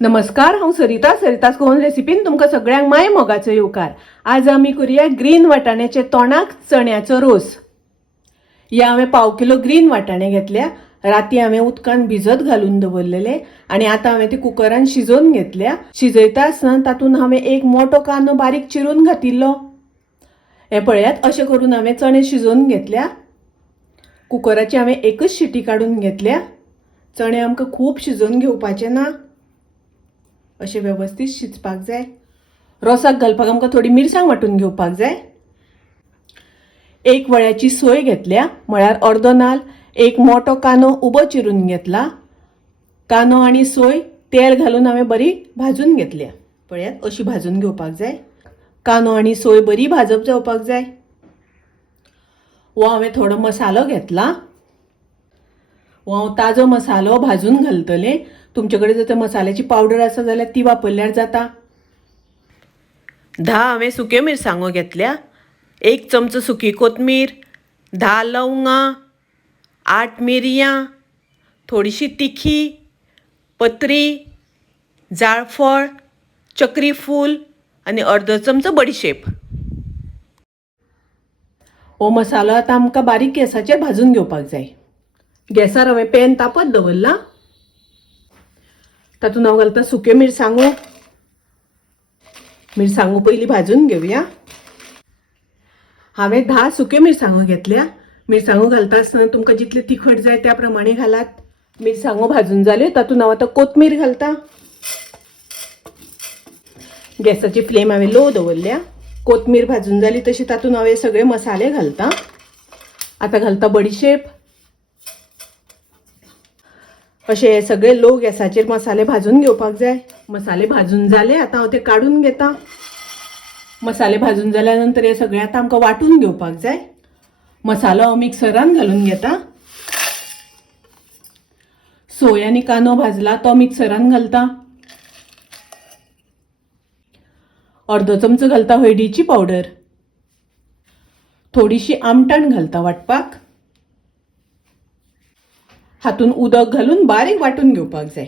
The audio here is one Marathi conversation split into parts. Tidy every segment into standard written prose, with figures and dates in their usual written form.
नमस्कार, हांव सरितास कोवन रेसिपीन तुमकां सगळ्यांक माय मोगाचो येवकार। आज आमी करूया ग्रीन वाटाण्याचे तोंडाक चण्याचो रोस। या हांवें पाव किलो ग्रीन वाटाणे घेतल्या। राती हांवें उदकान भिजत घालून दवरलेले आनी आतां हांवें ते कुकरान शिजोवन घेतल्या। शिजयता आसतना तातूंत हांवें एक मोठो कांदो बारीक चिरून घातिल्लो। हे पळयात, अशें करून हांवें चणे शिजोवन घेतल्या। कुकराची हांवें एकच शिटी काडून घेतल्या। चणे आमकां खूब शिजोवन घेवपाचे ना, अशें व्यवस्थित शिजपाक जाय। रोसाक घालपाक आमकां थोडी मिरसांग वांटून घेवपाक जाय। एक वळ्याची सोय घेतल्या, म्हळ्यार अर्दो नाल्ल। एक मोठो कांदो उबो चिरून घेतला। कांदो आनी सोय तेल घालून हांवें बरी भाजून घेतल्या। पळयात, अशी भाजून घेवपाक जाय। कांदो आनी सोय बरी भाजप जावपाक जाय। हो हांवें थोडो मसालो घेतला। हो हांव ताजो मसालो भाजून घालतले। तुमचे कडेन जर मसाल्याची पावडर आसा जाल्यार ती वापरल्यार जाता। 10 हांवें सुक्यो मिरसांगो घेतल्या। 1 चमचो सुकी कोथमीर, 10 लवंगां, 8 मिरयां, थोडीशी तिखी, पत्री, जाळफळ, चक्री फूल आनी अर्दो चमचो बडीशेप। हो मसालो आतां आमकां बारीक गॅसाचेर भाजून घेवपाक जाय। गॅसार हांवें पॅन तापत दवरला। तातूंत हांव घालता सुक्यो मिरसांगो। मिरसांगो पयलीं भाजून घेवया। हांवें 10 सुक्यो मिरसांगो घेतल्या। मिरसांगो घालता आसतना तुमकां जितले तिखट जाय त्या प्रमाणे घालात। मिरसांगो भाजून जाल्यो, तातूंत हांव आतां कोथमीर घालता। गॅसाची फ्लेम हांवें लो दवरल्या। कोथमीर भाजून जाली तशी तातूंत हांव हे सगळे मसाले घालता। आतां घालता बडीशेप। अशे हे सगळे लो गॅसाचेर मसाले भाजून घेवपाक जाय। मसाले भाजून जाले, आतां हांव ते काडून घेता। मसाले भाजून जाल्या नंतर हे सगळे आतां आमकां वाटून घेवपाक जाय। मसालो हांव मिक्सरान घालून घेता। सोय आनी कांदो भाजला तो मिक्सरान घालता। अर्दो चमचो घालता हळदीची पावडर। थोडीशी आमटाण घालता वाटपाक। हातून उदक घालून बारीक वाटून घेवपाक जाय।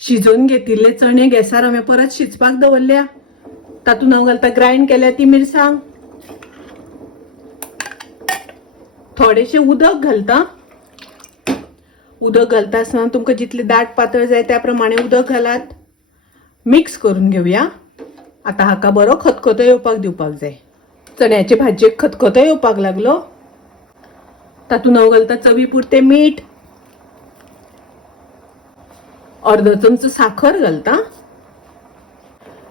शिजोवन घेतिल्ले चणे गॅसार हांवें परत शिजपाक दवरल्या। तातूंत हांव घालता ग्रायंड केल्या ती मिरसांग। थोडेशें उदक घालता। उदक घालता आसतना तुमकां जितले दाट पातळ जाय त्या प्रमाणे उदक घालात। मिक्स करून घेवया। आतां हाका बरो खतखतो येवपाक दिवपाक जाय। चण्याचे भाजयेक खतखतो येवपाक लागलो। तातूंत हांव घालता चवी पुरते मीठ। अर्दो चमचो साखर घालता।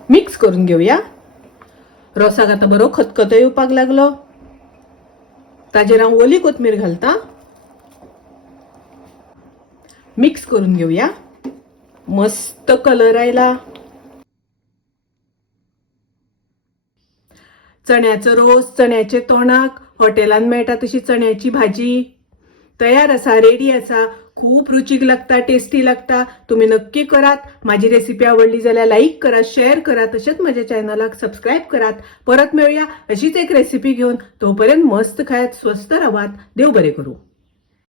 मिक्स करून घेवया। रोसाक आतां बरो खतखतो येवपाक लागलो। ताजेर हांव ओली कोथमीर घालता। मिक्स करून घेवया। मस्त कलर आयला। चण्याचो रोस, चण्याचे तोंडाक हॉटेलांत मेळटा तशी चण्याची भाजी तयार आसा, रेडी आसा। खूब रुचीक लागता, टेस्टी लागता। तुम्ही नक्की करात। माझी रेसिपी आवडली जाल्यार लाईक करा, शेअर करा, तशेंच माझ्या चॅनलाक सबस्क्राईब करात। परत मेळूया अशीच एक रेसिपी घेऊन। तोपर्यंत मस्त खायत, स्वस्त रावात। देव बरे करू।